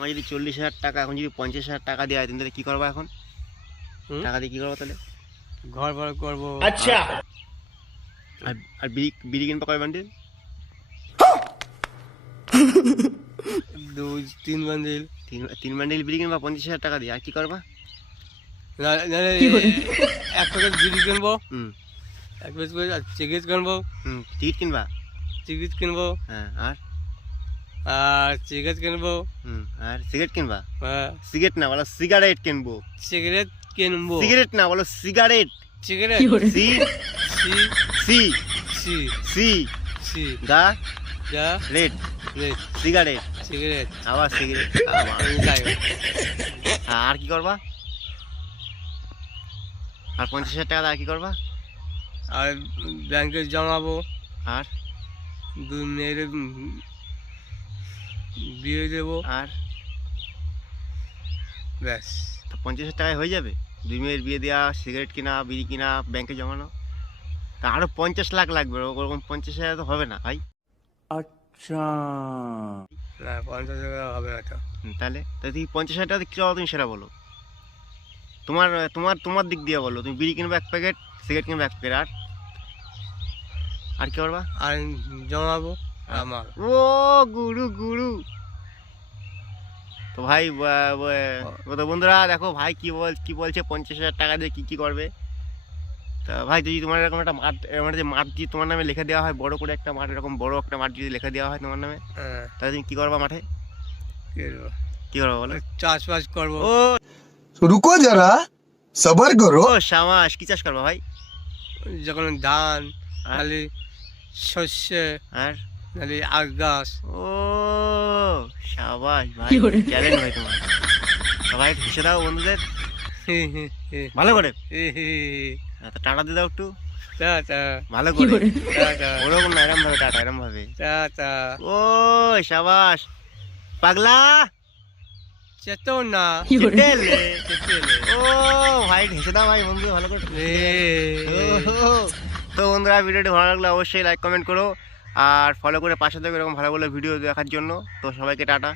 আমার যদি চল্লিশ হাজার টাকা এখন যদি পঞ্চাশ হাজার টাকা দেওয়া হয় তুমি তাহলে কী করব এখন? হুম? টাকা দিয়ে কী করব তাহলে? ঘর বড় করব। আর আর বিড়ি বিড়ি কিনবো কয় বান্ডিল? দুই তিন বান্ডিল। তিন তিন বান্ডিল বিড়ি কিনবা পঞ্চাশ হাজার টাকা দিয়ে আর কী করবা? না- নাহলে এক প্যাকেট বিড়ি কিনবো। হুম। এক প্যাকেট করে আর চিকিৎ কিনবো। হুম টিকিট কিনবা? চিকিৎ কিনবো। হ্যাঁ আর? আর চিকিৎ কিনবো। হুম আর সিগারেট কিনবা? হ্যাঁ। সিগারেট না বলো সিগারেট কিনবো। সিগারেট কিনবো। সিগারেট না বলো সিগারেট সিগারেট সি সি সি সি সি সি গা যা রেড রেট সিগারেট সিগারেট আবার সিগারেট আর কি করবা? আর পঞ্চাশ হাজার টাকা আর কি করবা? আর ব্যাংকে জমাবো। আর? দুই মেয়ের বিয়ে দেবো আর? ব্যাস। তো পঞ্চাশ হাজার টাকায় হয়ে যাবে? দুই মেয়ের বিয়ে দেওয়া সিগারেট কিনা বিড়ি কিনা ব্যাংকে জমানো? তা আরও পঞ্চাশ লাখ লাগবে। ওরকম পঞ্চাশ হাজার তো হবে না ভাই। না পঞ্চাশ টাকা হবে না তো। তাহলে? তাহলে তুমি পঞ্চাশ হাজার টাকা দিয়ে কী তুমি সেটা বলো। তোমার তোমার তোমার দিক দিয়ে বলো। তুমি বিড়ি কিনবে এক প্যাকেট সিগারেট কিনবে এক প্যাকেট আর? আর কি করবা আর জমাবো। আমার। ও গুরু গুরু। তো ভাই বন্ধুরা দেখো ভাই বল বলছে পঞ্চাশ হাজার টাকা দিয়ে করবে? তা ভাই যদি তোমার এরকম একটা মাঠ মানে যে তোমার নামে দেওয়া হয় করে একটা মাঠ এরকম একটা মাঠ যদি দেওয়া হয় তোমার নামে হ্যাঁ। তাহলে তুমি করবা মাঠে? করব? চাষবাস করব। ও যারা চাষ করবা ভাই? যখন ধান শস্য আর? ও সাবাস ভাই ট্যালেন্ট ভাই তোমার তো ভাই দাও বন্ধুদের ভালো করে টাটা দিয়ে দাও একটু ভালো করে ওরকম না এরম ভাবে টাটা এরম ভাবে ও সাবাস পাগলা চেতনা ও ভাই হেসে দাও ভাই বন্ধু ভালো করে তো বন্ধুরা ভিডিওটি ভালো লাগলে অবশ্যই লাইক কমেন্ট করো। আর ফলো করে পাশে থেকে এরকম ভালো ভালো ভিডিও দেখার জন্য। তো সবাইকে টাটা।